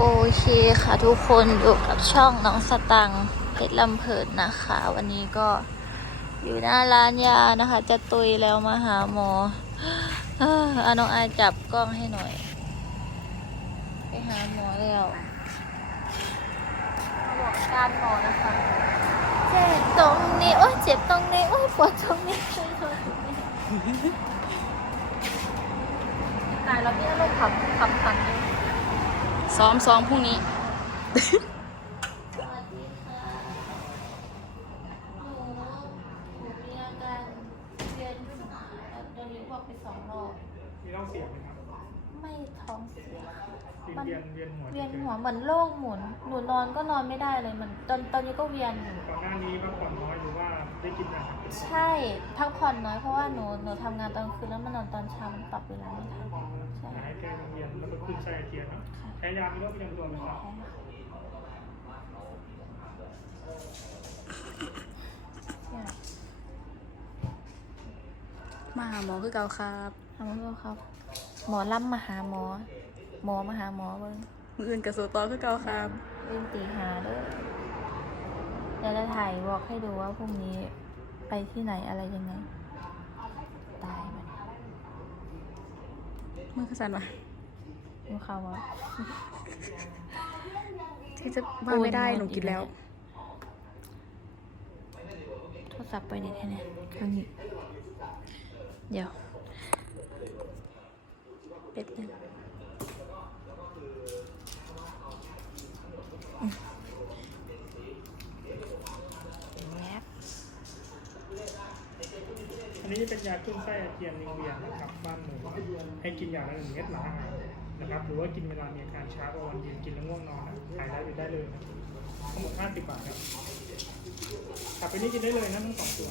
โอเคค่ะทุกคนอยู่กับช่องน้องสตังเพชรลำเพลินนะคะ วันนี้ก็อยู่หน้าร้านยานะคะ จะตุยแล้วมาหาหมออาน้องอายจับกล้องให้หน่อย ไปหาหมอแล้วบอกการหมอนะคะเจ็บตรงนี้โอ้ยเจ็บตรงนี้โอ้ยปวดตรงนี้ช่วยหน่อยตายแล้วพี่อารมณ์ขับขับขันอยู่ ซ้อมซ้อมพรุ่งนี้ สวัสดีค่ะหนูหนูมีอาการเวียนหัวตอนนี้บอกไปสองรอบ มีท้องเสียไหมครับ ไม่ท้องเสีย กิน มัน เวียนเวียนหัว เวียน ฉๆ หัวเห มือนโลกหมุน หนูนอนก็นอนไม่ได้เลยมันตอนตอนนี้ก็เวียนอยู่ ก่อนหน้านี้พักผ่อนน้อยหรือว่าได้กินอาหารเป็นใช่พักผ่อนน้อยเพราะว่าหนูหนูทำงานตอนกลางคืนแล้วมานอนตอนเช้ามันปรับเวลาไม่ทันใช่ให้แก้เวียนแล้วก็ขึ้นไส้อาเจียนเนาะค่ะแพ้ยามีโรคประจำตัวไหมครับใช่มาหาหมอคือเก่าครับทำไมรู้ครับ หมอล่ำมาหาหมอ หมอมาหาหมอเบิ้ง มืออื่นกับโซตอคือเก่าครับเล่นตีหาเด้อเดี๋ยวจะถ่ายวอล์กให้ดูว่าพรุ่งนี้ไปที่ไหนอะไรยังไง ตายมันมือกระสันวะดูข่าวว่าที่จะว่าไม่ได้หนูกินแล้วโทรศัพท์ไปไหนแน่ๆครั้งนี้เดี๋ยวเป๊บนึงอืมแวบ อั นนี้เป็นยาขึ้นไส้อาเจียนวิงเวียนนะครับบ้านหมูให้กินอย่างละหนึ่งเม็ดหลังอาหารนะครับ หรือว่ากินเวลามีอาการช้ากว่าวันยืนกินแล้วง่วงนอนนะหายได้ไปได้เลยนะทั้งหมด50 บาทครับกลับไปนี่กินได้เลยนะทั้งสองตัว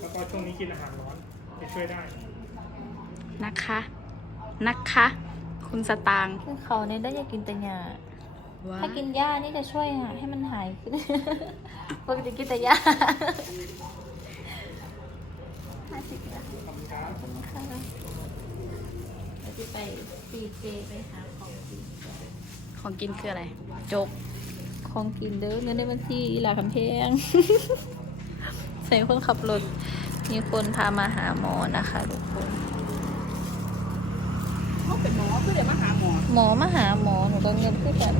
แล้วก็ช่วงนี้กินอาหารร้อนจะช่วยได้นะคะ นะคะ คุณสตางค์คือเขาเนี่ยได้อยากกินแต่ยาว่าถ้ากินหญ้านี่จะช่วยอะให้มันหายขึ้นปกติกินแต่หญ้า ห้าสิบบาทขอบคุณครับขอบคุณค่ะเราจะไปซีเจไปหาของกินของกินคืออะไร โจกของกินเด้อเงินในบัญชีอีหลาคำแพงใส่คนขับรถ มีคนพามาหาหมอนะคะทุกคนเขาเป็นหมอเพื่อเดี๋ยวมาหาหมอ หมอมาหาหมอหนูก็เงินขึ้นกัน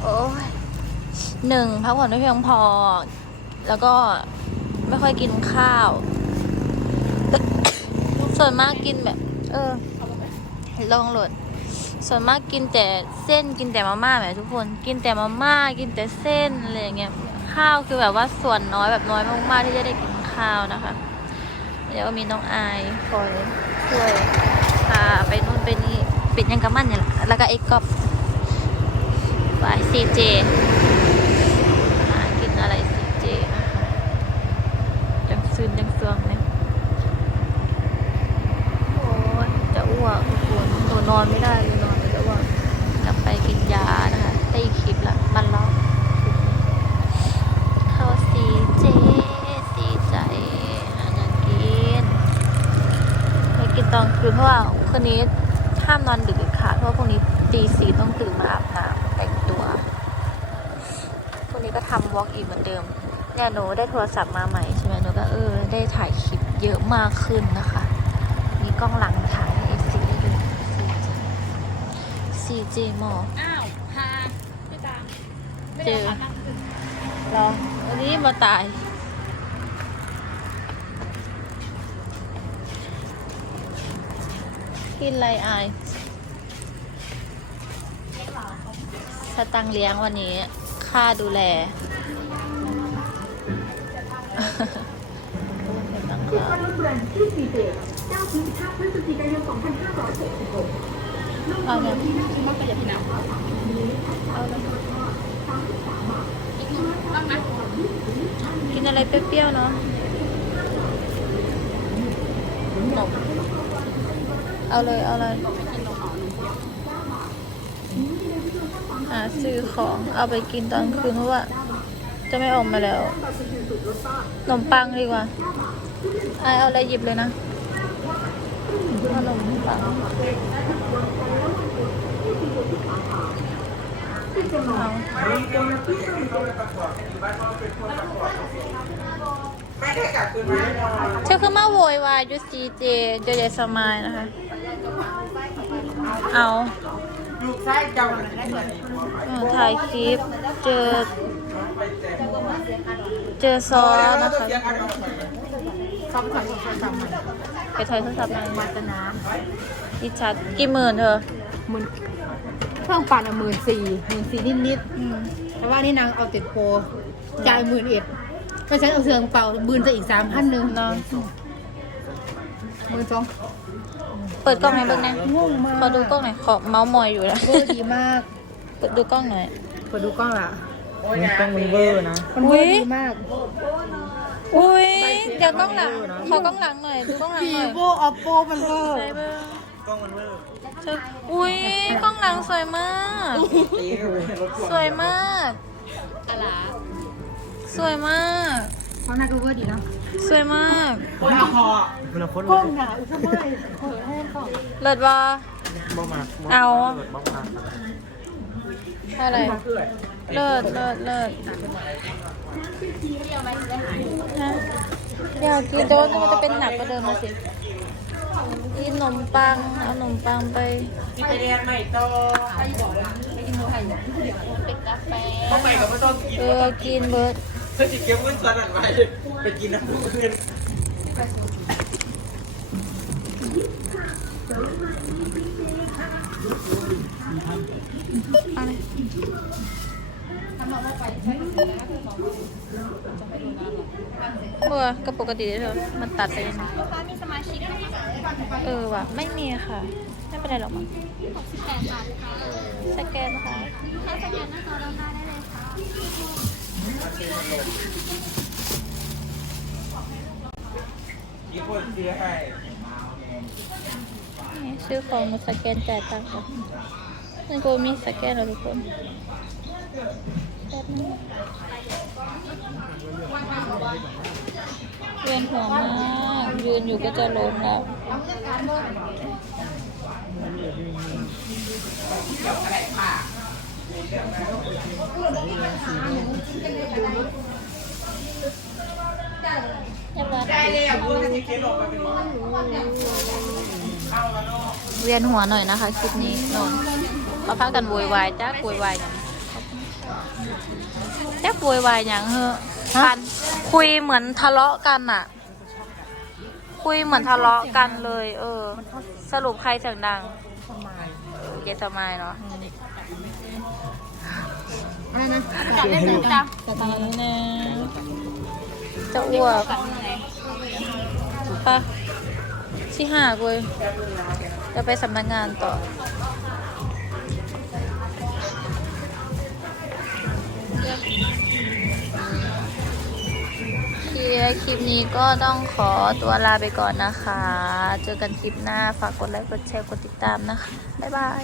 โอ้ยหนึ่งพักผ่อนไม่เพียงพอ แล้วก็ไม่ค่อยกินข้าว ส่วนมากกินแบบ เออลองหลด ส่วนมากกินแต่เส้นกินแต่มาม่าแบบทุกคน กินแต่มาม่ากินแต่เส้นอะไรอย่างเงี้ยข้าวคือแบบว่าส่วนน้อยแบบน้อยมากๆที่จะได้กินข้าวนะคะ เดี๋ยวมีน้องอายคอยช่วยพาไปนู่นไปนี่เป็นยังกะมันเนี่ยแหละแล้วก็ไอ้กอบไปซีเจกินอะไรซีเจนะคะจัง ซึนจังเสืองเนี่ยโอ้ยจะอ้วกทุกคนหนูนอนไม่ได้เลยนอนไม่ได้อ้วกลับไปกินยานะคะได้อีกคลิปละมันล็อกเข้าซีเจดีใจหาเงินกินไปกินตอนคืนเพราะว่าคืนนี้ห้ามนอนดึกเด็ดขาดเพราะว่าพรุ่งนี้ตีสีต้องตื่นมาอาบน้ำแต่งตัวพรุ่งนี้ก็ทำวอล์กอีกเหมือนเดิมเนี่ยหนูได้โทรศัพท์มาใหม่ใช่ไหม ก็เออได้ถ่ายคลิปเยอะมากขึ้นนะคะ มีกล้องหลังถ่ายเอฟซีได้ด้วย 4J มออ้าวพาพี่ตางไม่เจได้อเอาขาตั้งขึ้นรอวันนี้มาตาย กินอะไรอาย สตังค์เลี้ยงวันนี้ ค่าดูแลคื อคอนแบรนด์ที่ซีเจ9ถึง15พฤศจิกายน2566เอาเนี่ยมักกะยาพินาเอาเลยบ้างนะกินอะไรเปรี้ยวๆเนาะเอาเลย เอาเลยหาซื้อของเอาไปกินตอนคืนเพราะว่า จะไม่ออกมาแล้วขนมปังดีกว่า ไอาเอาอะไรหยิบเลยนะเอานมปังเอาเธอคือมาโวยวายยูซีเจเจเจสมายนะคะ เอาถ่ายคลิปเจอ เจอซอสนะคะ ซ้ำถอยซ้ำซ้ำมันไปถอยโทรศัพท์มามาตนาอีชัดกี่หมื่นเธอหมื่นเครื่องปั่นอะหมื่นสี่หมื่นสี่นิดอืมๆแต่ว่านี่นางเอาติดโปรจ่ายหมื่นเอ็ดก็ฉันเอาเสืองเป่าบืนจะอีกสามพันหนึ่งเนาะหมื่นสองเปิดกล้องให้เบิ่งนะง่วงมากขอดูกล้องหน่อยขอเมาส์มอยอยู่นะเวอร์ดีมากเปิดดูกล้องหน่อยเปิดดูกล้องละมันต้องมันเวอร์นะมันเวอร์ดีมากอุ้ย เดี๋ยวกล้องหลังขอกล้องหลังหน่อยดูกล้องหลังหน่อย vivo oppo มันเวอร์ใช่เบิ่งเธออุ้ยกล้องหลังสวยมาก สวยมากอะไรสวยมากเพราะน่าก็เวอร์ดีเนาะสวยมากมันเอาคนกล้องหนาอุ้ยทำไมเออให้ก่อนเลิศว่าบ้ามาเอาบ้ามาอะไร เลิศเลิศเลิศฮะ อยากกินแต่ว่ามันจะเป็นหนักกว่าเดิมมาสิกินขนมปัง เอาขนมปังไปกินไปเรียนใหม่ต่อเข้าไปกับไม่ต้องกินเออกินเบิร์ดถ้าจิเก็บเงินสนั่นไว้ไปกินน้ำมันขึ้น เบื่อก็ปกติเธอมันตัดไปเลยนะเออว่ะ ไม่มีค่ะ ไม่เป็นไรหรอกมั้งสแกนค่ะมีคนซื้อให้นี่ชื่อของหนูสแกนจ่ายตังค์ก่อนนี่กูมีสแกนแล้วทุกคน แป๊บนึงเวียนหัวมากยืนอยู่ก็จะล้มแล้วเรียบร้อยได้เลยอะคุณจะเก็บออกมาเป็นเวียนหัวหน่อยนะคะคลิปนี้นนเขาพักกันโวยวายจ้าโวยวาย หยังจ้าโวยวายอย่างเหอะปันคุยเหมือนทะเลาะกันอะคุยเหมือนทะเลาะกันเลย เออ สรุปใครเสียงดังทำไมเยสมายเนาะอะไรนะนี่นะจะอ้วกปะที่ห้ากูยจะไปสำนักงานต่อ คลิปนี้ก็ต้องขอตัวลาไปก่อนนะคะ เจอกันคลิปหน้า ฝากกดไลค์ กดแชร์ กดติดตามนะคะ บ๊ายบาย